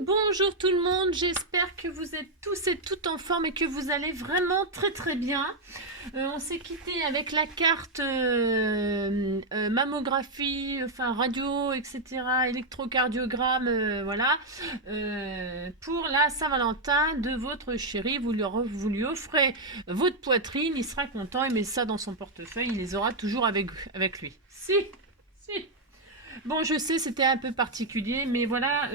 bonjour tout le monde, j'espère que vous êtes tous et toutes en forme et que vous allez vraiment très bien. On s'est quitté avec la carte mammographie, enfin radio, etc., électrocardiogramme, voilà, pour la Saint-Valentin de votre chéri. Vous lui offrez votre poitrine, il sera content, il met ça dans son portefeuille, il les aura toujours avec lui. Si. Bon, je sais, c'était un peu particulier, mais voilà.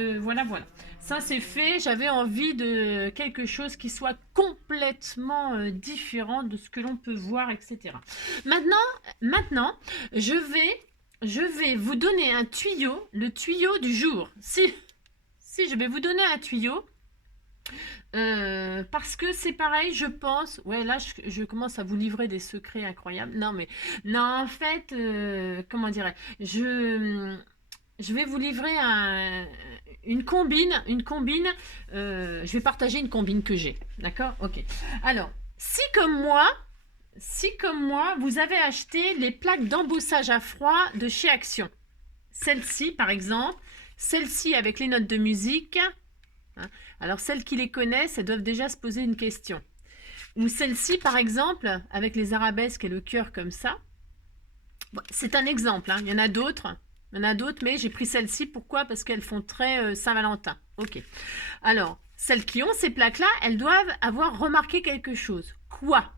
Ça, c'est fait. J'avais envie de quelque chose qui soit complètement différent de ce que l'on peut voir, etc. Maintenant, je vais vous donner un tuyau, le tuyau du jour. Si, je vais vous donner un tuyau. Parce que c'est pareil, je pense. Ouais, là, je commence à vous livrer des secrets incroyables. Non, en fait, comment dirais-je je vais vous livrer une combine. Je vais partager une combine que j'ai. D'accord? Ok. Alors, si comme moi, vous avez acheté les plaques d'embossage à froid de chez Action. Celle-ci, par exemple. Celle-ci avec les notes de musique. Hein. Alors, celles qui les connaissent, elles doivent déjà se poser une question. Ou celle-ci, par exemple, avec les arabesques et le cœur comme ça. Bon, c'est un exemple, hein. Il y en a d'autres. Mais j'ai pris celle-ci. Pourquoi? Parce qu'elles font très Saint-Valentin. Ok. Alors, celles qui ont ces plaques-là, elles doivent avoir remarqué quelque chose. Quoi?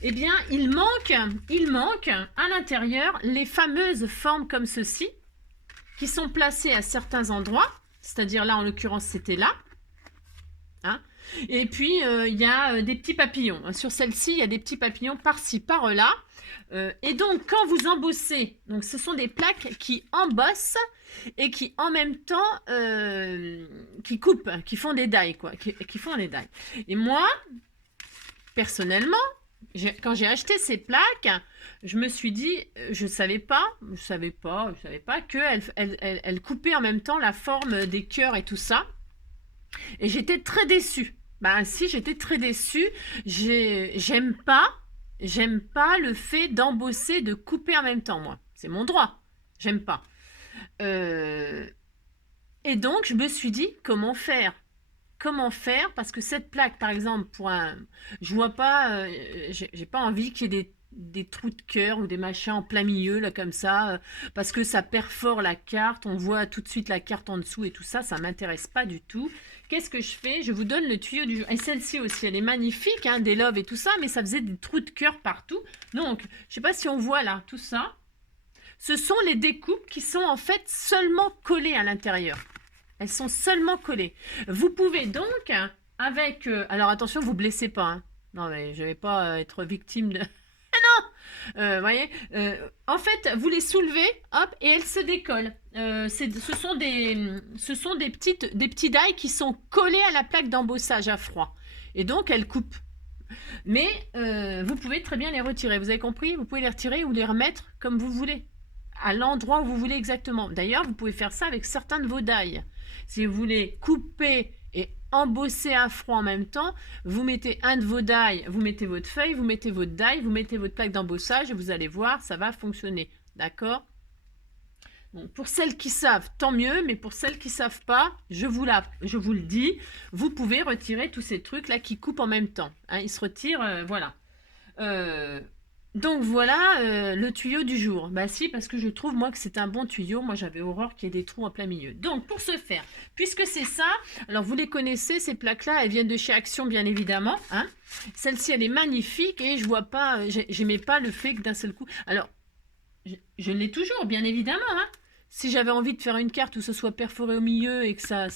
Eh bien, il manque à l'intérieur les fameuses formes comme ceci, qui sont placées à certains endroits. C'est-à-dire là, en l'occurrence, c'était là. Hein? Et puis, il y a des petits papillons. Sur celle-ci, il y a des petits papillons par-ci, par-là. Et donc, quand vous embossez, donc ce sont des plaques qui embossent et qui, en même temps, qui coupent, qui font des die, quoi. Qui font des die. Et moi, personnellement, quand j'ai acheté ces plaques, je me suis dit, je savais pas qu'elles coupaient en même temps la forme des cœurs et tout ça. Et j'étais très déçue. Ben si, j'étais très déçue. J'aime pas le fait d'embosser, de couper en même temps, moi. C'est mon droit. J'aime pas. Et donc, je me suis dit, comment faire? Parce que cette plaque, par exemple, je vois pas, j'ai pas envie qu'il y ait des trous de cœur ou des machins en plein milieu, là, comme ça, parce que ça perfore la carte, on voit tout de suite la carte en dessous et tout ça, ça m'intéresse pas du tout. Qu'est-ce que je fais? Je vous donne le tuyau du jour. Et celle-ci aussi, elle est magnifique, hein, des loves et tout ça, mais ça faisait des trous de cœur partout. Donc, je sais pas si on voit là, tout ça. Ce sont les découpes qui sont en fait seulement collées à l'intérieur. Elles sont seulement collées. Vous pouvez donc, avec... alors attention, vous blessez pas. Hein. Non, mais je vais pas être victime de... voyez, en fait, vous les soulevez, hop, et elles se décollent. Ce sont des petits die qui sont collés à la plaque d'embossage à froid. Et donc, elles coupent. Mais vous pouvez très bien les retirer. Vous avez compris? Vous pouvez les retirer ou les remettre comme vous voulez. À l'endroit où vous voulez exactement. D'ailleurs, vous pouvez faire ça avec certains de vos die. Si vous voulez couper et embosser à froid en même temps, vous mettez un de vos die, vous mettez votre feuille, vous mettez votre die, vous mettez votre plaque d'embossage et vous allez voir, ça va fonctionner. D'accord? Bon, pour celles qui savent, tant mieux, mais pour celles qui ne savent pas, je vous le dis, vous pouvez retirer tous ces trucs-là qui coupent en même temps. Hein, ils se retirent, voilà. Donc voilà le tuyau du jour. Bah si, parce que je trouve moi que c'est un bon tuyau. Moi j'avais horreur qu'il y ait des trous en plein milieu. Donc pour ce faire, puisque c'est ça, alors vous les connaissez, ces plaques-là, elles viennent de chez Action bien évidemment. Hein. Celle-ci elle est magnifique et je vois pas, j'aimais pas le fait que d'un seul coup... Alors, je l'ai toujours bien évidemment. Hein. Si j'avais envie de faire une carte où ce soit perforé au milieu et que ça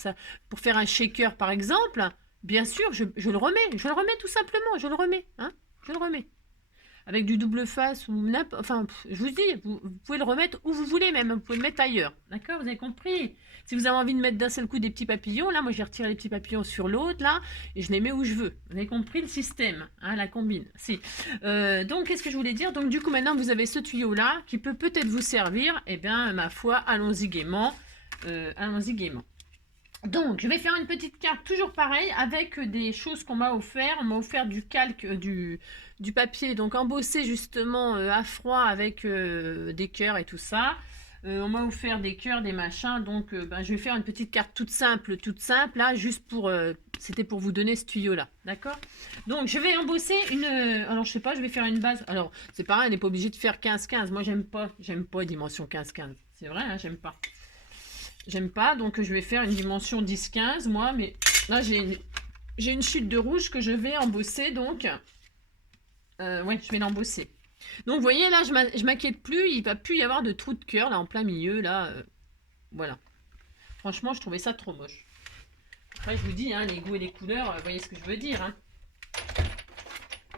pour faire un shaker par exemple, bien sûr, je le remets. Je le remets tout simplement, je le remets. Hein. Je le remets. Avec du double face ou n'importe... Enfin, je vous dis, vous pouvez le remettre où vous voulez même, vous pouvez le mettre ailleurs. D'accord? Vous avez compris? Si vous avez envie de mettre d'un seul coup des petits papillons, là, moi, j'ai retiré les petits papillons sur l'autre, là, et je les mets où je veux. Vous avez compris le système, hein, la combine. Si. Donc, qu'est-ce que je voulais dire? Donc, du coup, maintenant, vous avez ce tuyau-là qui peut peut-être vous servir. Eh bien, ma foi, allons-y gaiement. Allons-y gaiement. Donc, je vais faire une petite carte toujours pareil avec des choses qu'on m'a offert. On m'a offert du calque, du papier, donc embossé justement à froid avec des cœurs et tout ça. On m'a offert des cœurs, des machins, donc ben, je vais faire une petite carte toute simple, là, juste pour... c'était pour vous donner ce tuyau-là, d'accord? Donc, je vais embosser une... alors, je sais pas, je vais faire une base. Alors, c'est pareil, on n'est pas obligé de faire 15-15. Moi, j'aime pas dimension 15-15. C'est vrai, hein, j'aime pas. J'aime pas, donc je vais faire une dimension 10-15, moi, mais là, j'ai une chute de rouge que je vais embosser, donc... ouais, je vais l'embosser. Donc, vous voyez, là, je m'inquiète plus. Il va plus y avoir de trou de cœur, là, en plein milieu, là. Voilà. Franchement, je trouvais ça trop moche. Après, je vous dis, hein, les goûts et les couleurs, vous voyez ce que je veux dire, hein.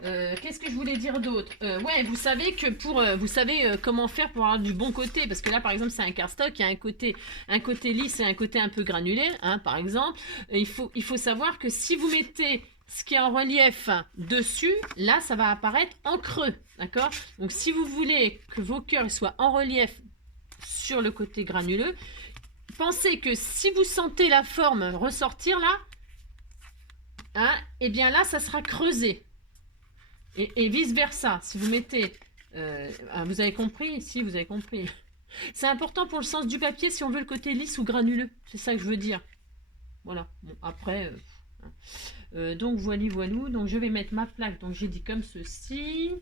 Qu'est-ce que je voulais dire d'autre? Ouais, vous savez que vous savez comment faire pour avoir du bon côté, parce que là, par exemple, c'est un cardstock, il y a un côté lisse et un côté un peu granulé, hein, par exemple. Il faut savoir que si vous mettez ce qui est en relief dessus, là, ça va apparaître en creux, d'accord? Donc, si vous voulez que vos cœurs soient en relief sur le côté granuleux, pensez que si vous sentez la forme ressortir là, hein, et bien là, ça sera creusé. Et vice versa, si vous mettez... vous avez compris? Si, vous avez compris. C'est important pour le sens du papier si on veut le côté lisse ou granuleux. C'est ça que je veux dire. Voilà. Bon, après... donc, voilou. Donc, je vais mettre ma plaque. Donc, j'ai dit comme ceci.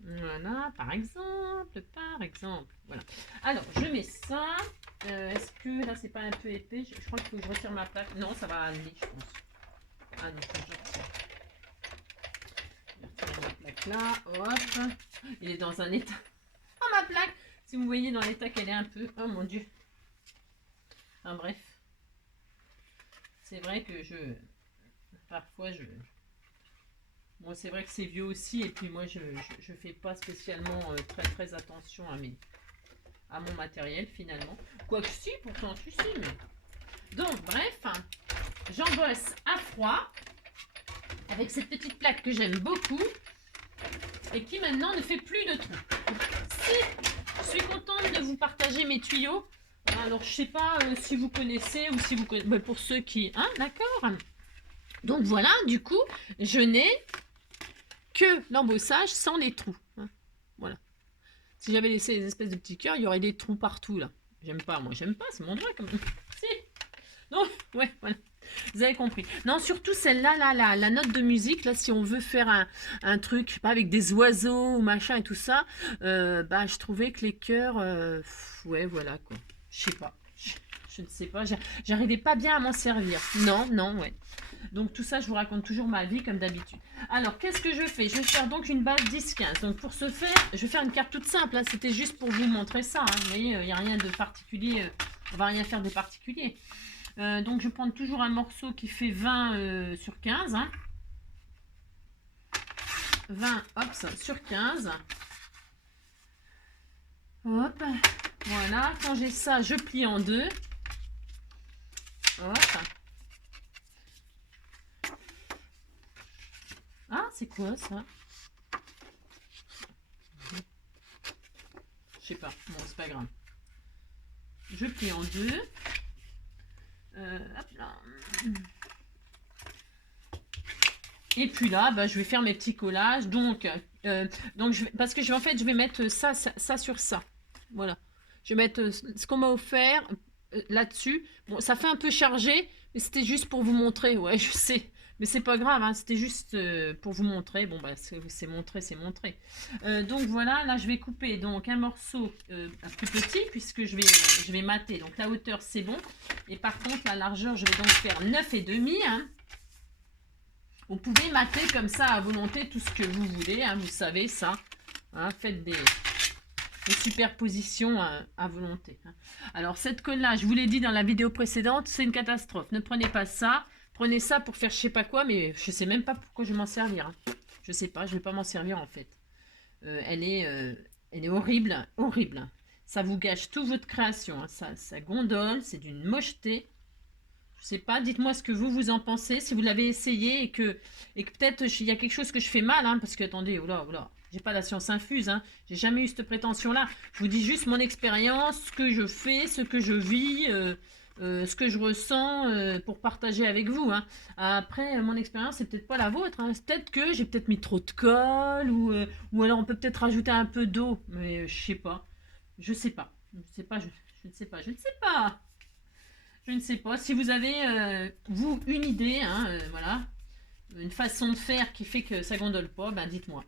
Voilà, par exemple. Voilà. Alors, je mets ça. Est-ce que là, c'est pas un peu épais? Je crois qu'il faut que je retire ma plaque. Non, ça va aller, je pense. Ah non, faut que je retire. Ma plaque là, hop. Il est dans un état. Oh, ma plaque! Si vous voyez dans l'état qu'elle est un peu. Oh mon dieu. Enfin bref. C'est vrai que parfois Bon, c'est vrai que c'est vieux aussi, et puis moi je fais pas spécialement très attention à mon matériel finalement. Quoique si, pourtant tu sais, mais. Donc bref, j'embosse à froid avec cette petite plaque que j'aime beaucoup et qui maintenant ne fait plus de trous. Si je suis contente de vous partager mes tuyaux. Alors je sais pas si vous connaissez ou si vous connaissez, bah, pour ceux qui... Hein, d'accord. Donc voilà, du coup, je n'ai que l'embossage sans les trous. Hein. Voilà. Si j'avais laissé des espèces de petits cœurs, il y aurait des trous partout là. J'aime pas, moi j'aime pas, c'est mon droit comme... Si. Donc, ouais, voilà. Vous avez compris. Non, surtout celle-là, la note de musique, là, si on veut faire un truc, pas avec des oiseaux ou machin et tout ça, bah, je trouvais que les cœurs, ouais, voilà, quoi. Je sais pas. Je ne sais pas. J'arrivais pas bien à m'en servir. Non, ouais. Donc, tout ça, je vous raconte toujours ma vie, comme d'habitude. Alors, qu'est-ce que je fais? Je vais faire donc une base 10-15. Donc, pour ce faire, je vais faire une carte toute simple. Hein. C'était juste pour vous montrer ça. Hein. Vous voyez, il n'y a rien de particulier. On va rien faire de particulier. Donc je prends toujours un morceau qui fait 20 sur 15. Hein. 20 hop, sur 15. Hop. Voilà. Quand j'ai ça, je plie en deux. Hop. Ah, c'est quoi ça? Je sais pas. Bon, c'est pas grave. Je plie en deux. Hop là. Et puis là, bah, je vais faire mes petits collages. Donc parce que je vais mettre ça sur ça. Voilà. Je vais mettre ce qu'on m'a offert là-dessus. Bon, ça fait un peu chargé, mais c'était juste pour vous montrer. Ouais, je sais. Mais c'est pas grave, hein, c'était juste pour vous montrer. Bon, bah, c'est montré, c'est montré. Donc voilà, là je vais couper donc un morceau plus petit puisque je vais mater. Donc la hauteur c'est bon. Et par contre la largeur, je vais donc faire 9,5. Hein. Vous pouvez mater comme ça à volonté tout ce que vous voulez. Hein, vous savez ça. Hein, faites des superpositions à volonté. Hein. Alors cette colle là, je vous l'ai dit dans la vidéo précédente, c'est une catastrophe. Ne prenez pas ça. Prenez ça pour faire je sais pas quoi, mais je sais même pas pourquoi je vais m'en servir. Hein. Je sais pas, je vais pas m'en servir en fait. Elle est horrible, horrible. Ça vous gâche toute votre création. Hein. Ça gondole, c'est d'une mocheté. Je sais pas, dites-moi ce que vous en pensez, si vous l'avez essayé et que peut-être il y a quelque chose que je fais mal, hein, parce que attendez, oula, j'ai pas la science infuse, hein, j'ai jamais eu cette prétention-là. Je vous dis juste mon expérience, ce que je fais, ce que je vis. Ce que je ressens pour partager avec vous. Hein. Après, mon expérience, c'est peut-être pas la vôtre. Hein. C'est peut-être que j'ai mis trop de colle ou alors on peut peut-être rajouter un peu d'eau, mais je sais pas. Je sais pas. Je ne sais pas, je ne sais pas, je ne sais pas. Je ne sais pas. Si vous avez, vous, une idée, hein, voilà, une façon de faire qui fait que ça gondole pas, ben dites-moi.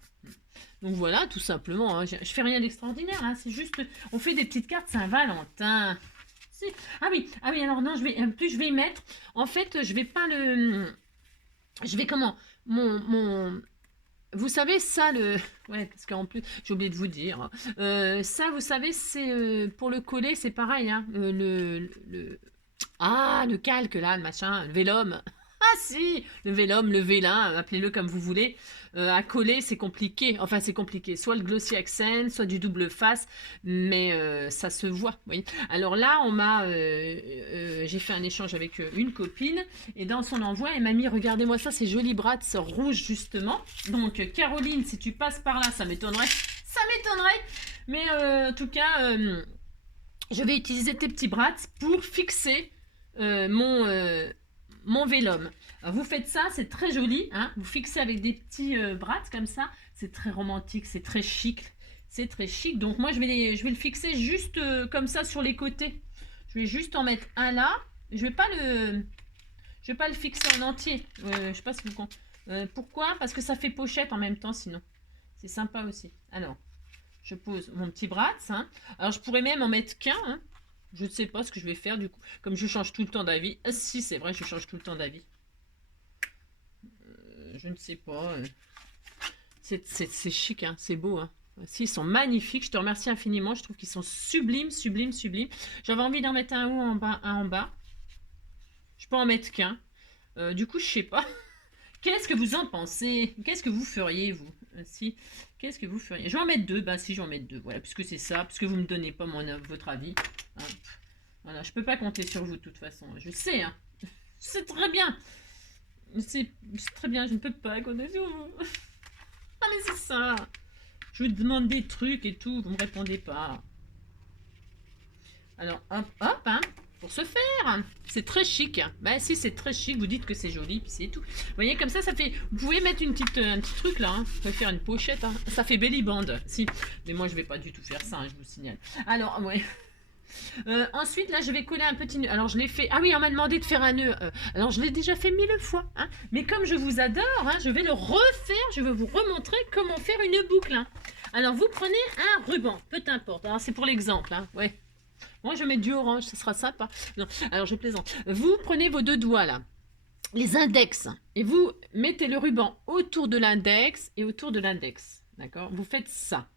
Donc voilà, tout simplement. Hein. Je fais rien d'extraordinaire. Hein. C'est juste, on fait des petites cartes Saint-Valentin. Ah oui. Alors non, en plus je vais y mettre. En fait, je vais pas le, je vais comment, vous savez ça ouais parce qu'en plus j'ai oublié de vous dire. Ça, vous savez, c'est pour le coller, c'est pareil. Hein. Le calque là, le machin, le vélum. Ah si, le vélum, le vélin, appelez-le comme vous voulez. À coller, c'est compliqué. Enfin, c'est compliqué. Soit le glossy accent, soit du double face, mais ça se voit. Vous voyez. Alors là, j'ai fait un échange avec une copine, et dans son envoi, elle m'a mis, regardez-moi ça, c'est joli Bratz rouge justement. Donc Caroline, si tu passes par là, ça m'étonnerait. Ça m'étonnerait. Mais en tout cas, je vais utiliser tes petits Bratz pour fixer mon vélum. Alors, vous faites ça, c'est très joli. Hein, vous fixez avec des petits Bratz comme ça. C'est très romantique, c'est très chic. C'est très chic. Donc moi, je vais le fixer juste comme ça sur les côtés. Je vais juste en mettre un là. Je vais pas le fixer en entier. Je sais pas si vous comprenez. Pourquoi? Parce que ça fait pochette en même temps sinon. C'est sympa aussi. Alors, je pose mon petit Bratz. Hein. Alors, je pourrais même en mettre qu'un. Hein. Je ne sais pas ce que je vais faire du coup. Comme je change tout le temps d'avis. Ah, si, c'est vrai, je change tout le temps d'avis. Je ne sais pas. C'est chic, hein, c'est beau. Hein. Si, ils sont magnifiques. Je te remercie infiniment. Je trouve qu'ils sont sublimes, sublimes, sublimes. J'avais envie d'en mettre un haut, un en bas. Je peux en mettre qu'un. Du coup, je sais pas. Qu'est-ce que vous en pensez? Qu'est-ce que vous feriez, vous? Si, qu'est-ce que vous feriez? Je vais en mettre deux. Ben si, je vais en mettre deux. Voilà, puisque c'est ça, puisque vous ne me donnez pas votre avis. Hein. Voilà, je peux pas compter sur vous de toute façon. Je sais, hein. C'est très bien. C'est très bien, je ne peux pas compter sur vous. Ah mais c'est ça. Je vous demande des trucs et tout, vous me répondez pas. Alors, hop, hop, hein. Pour se faire, c'est très chic. Bah si, c'est très chic. Vous dites que c'est joli, puis c'est tout. Vous voyez, comme ça fait. Vous pouvez mettre un petit truc là. Hein. Vous pouvez faire une pochette. Hein. Ça fait belly band. Si, mais moi je vais pas du tout faire ça. Hein, je vous signale. Alors ouais. Ensuite, là, je vais coller un petit nœud. Alors, je l'ai fait. Ah oui, on m'a demandé de faire un nœud. Alors, je l'ai déjà fait 1000 fois. Hein. Mais comme je vous adore, hein, je vais le refaire. Je vais vous remontrer comment faire une boucle. Hein. Alors, vous prenez un ruban, peu importe. Alors, c'est pour l'exemple. Hein. Ouais. Moi, je mets du orange, ça sera sympa. Non, alors je plaisante. Vous prenez vos deux doigts là, les index, et vous mettez le ruban autour de l'index et autour de l'index. D'accord? Vous faites ça.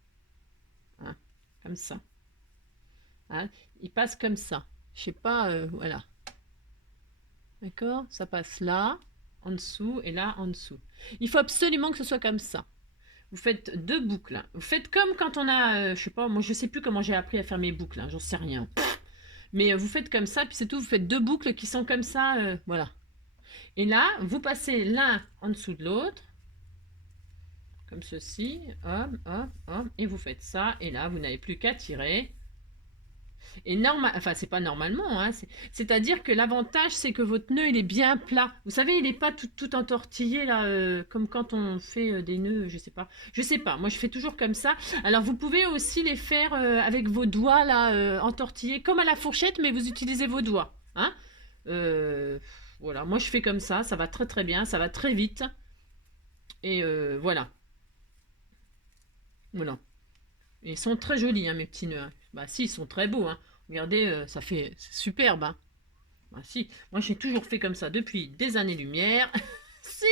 Hein, comme ça. Hein, il passe comme ça. Je sais pas, voilà. D'accord? Ça passe là, en dessous, et là, en dessous. Il faut absolument que ce soit comme ça. Vous faites deux boucles. Vous faites comme quand on a, je sais pas, moi je sais plus comment j'ai appris à faire mes boucles, hein, j'en sais rien. Mais vous faites comme ça, puis c'est tout. Vous faites deux boucles qui sont comme ça, voilà. Et là, vous passez l'un en dessous de l'autre, comme ceci, hop, hop, hop, et vous faites ça. Et là, vous n'avez plus qu'à tirer. Et enfin, c'est pas normalement, hein, c'est-à-dire que l'avantage, c'est que votre nœud, il est bien plat. Vous savez, il n'est pas tout entortillé, là, comme quand on fait des nœuds, je sais pas. Je sais pas, moi je fais toujours comme ça. Alors, vous pouvez aussi les faire avec vos doigts, là, entortillés, comme à la fourchette, mais vous utilisez vos doigts. Hein. Voilà, moi je fais comme ça va très très bien, ça va très vite. Et voilà. Voilà. Ils sont très jolis, hein, mes petits nœuds. Hein. Bah si, ils sont très beaux. Hein. Regardez, c'est superbe. Hein. Bah si, moi j'ai toujours fait comme ça depuis des années-lumière. Si.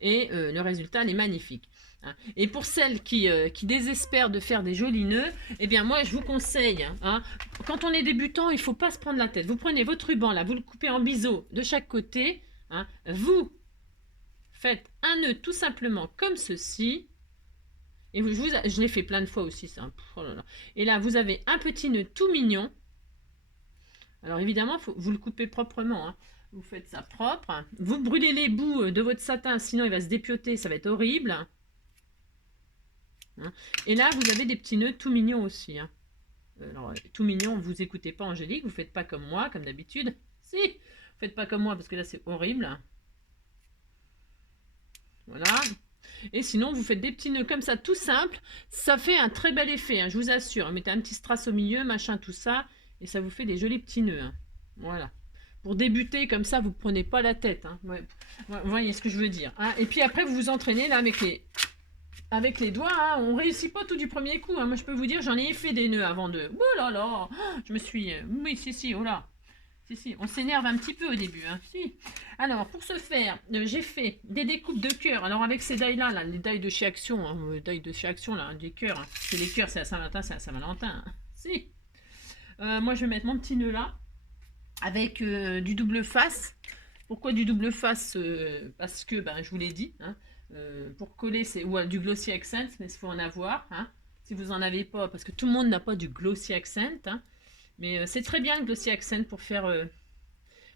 Et le résultat, il est magnifique. Hein. Et pour celles qui désespèrent de faire des jolis nœuds, eh bien moi je vous conseille, hein, quand on est débutant, il ne faut pas se prendre la tête. Vous prenez votre ruban là, vous le coupez en biseau de chaque côté. Hein, vous faites un nœud tout simplement comme ceci. Et je l'ai fait plein de fois aussi, ça. Oh là là. Et là, vous avez un petit nœud tout mignon. Alors évidemment, vous le coupez proprement. Hein. Vous faites ça propre. Vous brûlez les bouts de votre satin, sinon il va se dépioter, ça va être horrible. Hein. Et là, vous avez des petits nœuds tout mignons aussi. Hein. Alors, tout mignon, vous écoutez pas Angélique, vous faites pas comme moi, comme d'habitude. Si, vous faites pas comme moi, parce que là, c'est horrible. Voilà. Et sinon, vous faites des petits nœuds comme ça, tout simple. Ça fait un très bel effet, hein, je vous assure. Mettez un petit strass au milieu, machin, tout ça. Et ça vous fait des jolis petits nœuds. Hein. Voilà. Pour débuter comme ça, vous ne prenez pas la tête. Hein. Ouais. Vous voyez ce que je veux dire. Hein. Et puis après, vous vous entraînez là avec les doigts. Hein. On ne réussit pas tout du premier coup. Hein. Moi, je peux vous dire, j'en ai fait des nœuds avant de... Oh là là, je me suis... Oui, si, oh là. Si, on s'énerve un petit peu au début. Hein. Si. Alors, pour ce faire, j'ai fait des découpes de cœurs. Alors, avec ces die-là, là, les die de chez Action, hein, die de chez Action, là, des cœurs. Hein. Parce que les cœurs, c'est à Saint-Valentin, c'est à Saint-Valentin. Hein. Si. Moi, je vais mettre mon petit nœud là, avec du double face. Pourquoi du double face parce que, ben, je vous l'ai dit, hein, pour coller, c'est ou du glossy accent, mais il faut en avoir. Hein, si vous n'en avez pas, parce que tout le monde n'a pas du glossy accent. Hein, mais c'est très bien le glossy accent pour faire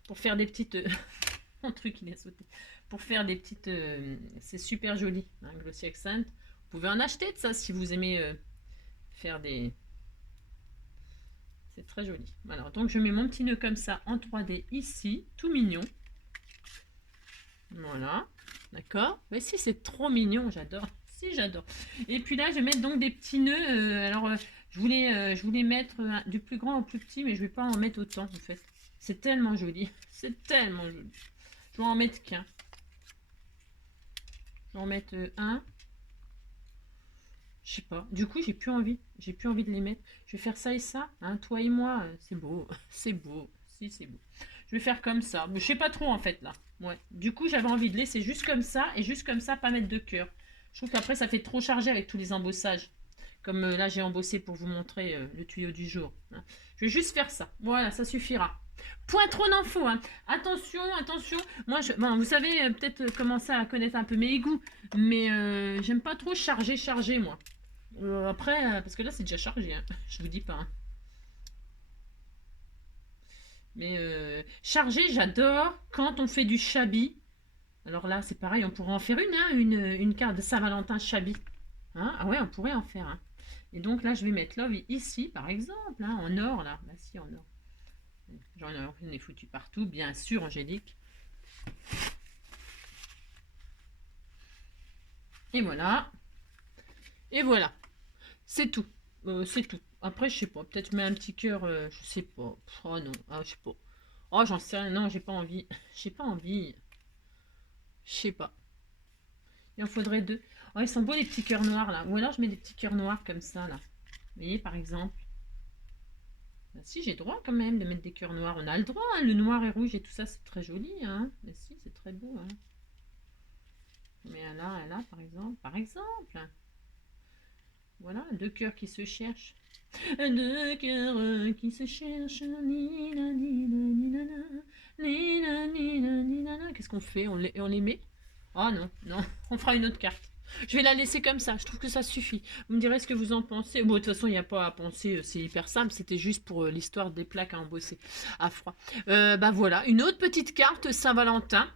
des petites... Mon truc, il est sauté. Pour faire des petites... c'est super joli, hein, glossy accent. Vous pouvez en acheter de ça si vous aimez faire des... C'est très joli. Alors, donc je mets mon petit nœud comme ça en 3D ici, tout mignon. Voilà, d'accord. Mais si, c'est trop mignon, j'adore. Si, j'adore. Et puis là, je vais mettre donc des petits nœuds. Alors, je voulais mettre du plus grand au plus petit, mais je ne vais pas en mettre autant, en fait. C'est tellement joli. C'est tellement joli. Je vais en mettre qu'un. Je vais en mettre un. Je sais pas. Du coup, j'ai plus envie. J'ai plus envie de les mettre. Je vais faire ça et ça. Hein, toi et moi, c'est beau. C'est beau. Si, c'est beau. Je vais faire comme ça. Mais je sais pas trop, en fait, là. Ouais. Du coup, j'avais envie de laisser juste comme ça. Et juste comme ça, pas mettre de cœur. Je trouve qu'après, ça fait trop chargé avec tous les embossages. Comme là, j'ai embossé pour vous montrer le tuyau du jour. Hein. Je vais juste faire ça. Voilà, ça suffira. Point trop d'infos. Hein. Attention, attention. Moi, bon, vous savez peut-être commencer à connaître un peu mes goûts. Mais j'aime pas trop charger, moi. Après, parce que là, c'est déjà chargé. Hein. Je vous dis pas. Hein. Mais chargé, j'adore quand on fait du shabby. Alors là, c'est pareil, on pourrait en faire une carte de Saint-Valentin shabby. Hein, ah ouais, on pourrait en faire. Hein. Et donc là, je vais mettre Love ici, par exemple, hein, en or, là. Bah si, en or. J'en ai foutu partout, bien sûr, Angélique. Et voilà. Et voilà. C'est tout. C'est tout. Après, je sais pas. Peut-être je mets un petit cœur. Je sais pas. Oh non. Ah, je sais pas. Oh, j'en sais rien. Non, j'ai pas envie. J'ai pas envie. Je sais pas. Il en faudrait deux. Oh, ils sont beaux les petits cœurs noirs là. Ou alors je mets des petits cœurs noirs comme ça là. Vous voyez, par exemple. Ben, si, j'ai droit quand même de mettre des cœurs noirs. On a le droit. Hein. Le noir et rouge et tout ça, c'est très joli. Hein. Mais si, c'est très beau. Hein. Mais là, par exemple. Par exemple. Voilà, deux cœurs qui se cherchent. Deux cœurs qui se cherchent. Qu'est-ce qu'on fait? On les met? Oh non, non, on fera une autre carte. Je vais la laisser comme ça, je trouve que ça suffit. Vous me direz ce que vous en pensez. Bon, de toute façon, il n'y a pas à penser, c'est hyper simple. C'était juste pour l'histoire des plaques à embosser à froid. Bah voilà, une autre petite carte Saint-Valentin.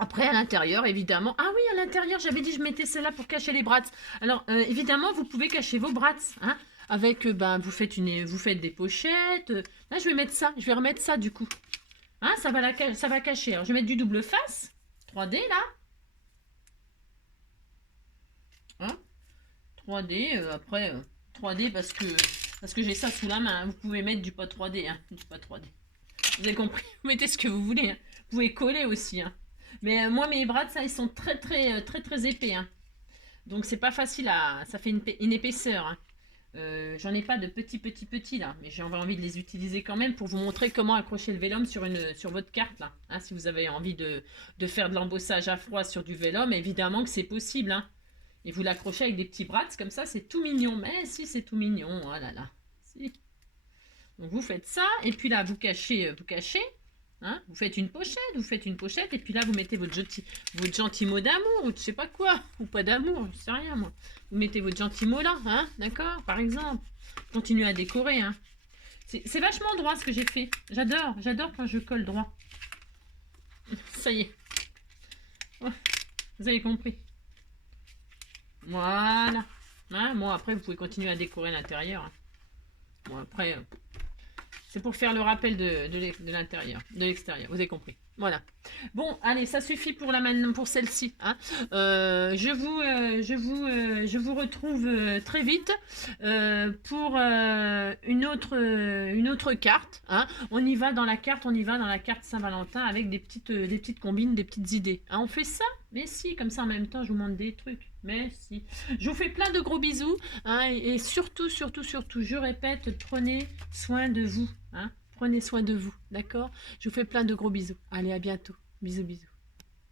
Après, à l'intérieur, évidemment. Ah oui, à l'intérieur, j'avais dit je mettais celle-là pour cacher les brats. Alors, évidemment, vous pouvez cacher vos brats. Hein, avec, vous faites des pochettes. Là, je vais mettre ça. Je vais remettre ça, du coup. Hein, ça va cacher. Alors, je vais mettre du double face. 3D, là. Hein, 3D. Après, 3D parce que j'ai ça sous la main. Hein. Vous pouvez mettre du pas 3D. Hein, du pas 3D. Vous avez compris? Vous mettez ce que vous voulez. Hein. Vous pouvez coller aussi. Hein. Mais moi, mes bras, ça, ils sont très épais. Hein. Donc, c'est pas facile à... Ça fait une épaisseur. Hein. J'en ai pas de petits là. Mais j'ai envie de les utiliser quand même pour vous montrer comment accrocher le vélum sur votre carte là. Hein, si vous avez envie de faire de l'embossage à froid sur du vélum, évidemment que c'est possible. Hein. Et vous l'accrochez avec des petits bras comme ça, c'est tout mignon. Mais si, c'est tout mignon. Oh là là. Si. Donc, vous faites ça. Et puis là, vous cachez. Hein, vous faites une pochette, et puis là, vous mettez votre gentil mot d'amour, ou je sais pas quoi, ou pas d'amour, je sais rien, moi. Vous mettez votre gentil mot là, hein, d'accord, par exemple. Continuez à décorer, hein. C'est vachement droit ce que j'ai fait. J'adore quand je colle droit. Ça y est. Oh, vous avez compris. Voilà. Hein, bon, après, vous pouvez continuer à décorer l'intérieur. Hein. Bon, après... C'est pour faire le rappel de l'intérieur, de l'extérieur. Vous avez compris. Voilà. Bon, allez, ça suffit pour pour celle-ci. Hein. Je vous retrouve très vite pour une autre carte. Hein. On y va dans la carte, Saint-Valentin avec des petites combines, des petites idées. Hein, on fait ça? Mais si, comme ça en même temps, je vous montre des trucs. Mais si. Je vous fais plein de gros bisous. Hein, et surtout, je répète, prenez soin de vous. Hein. Prenez soin de vous, d'accord? Je vous fais plein de gros bisous. Allez, à bientôt. Bisous, bisous.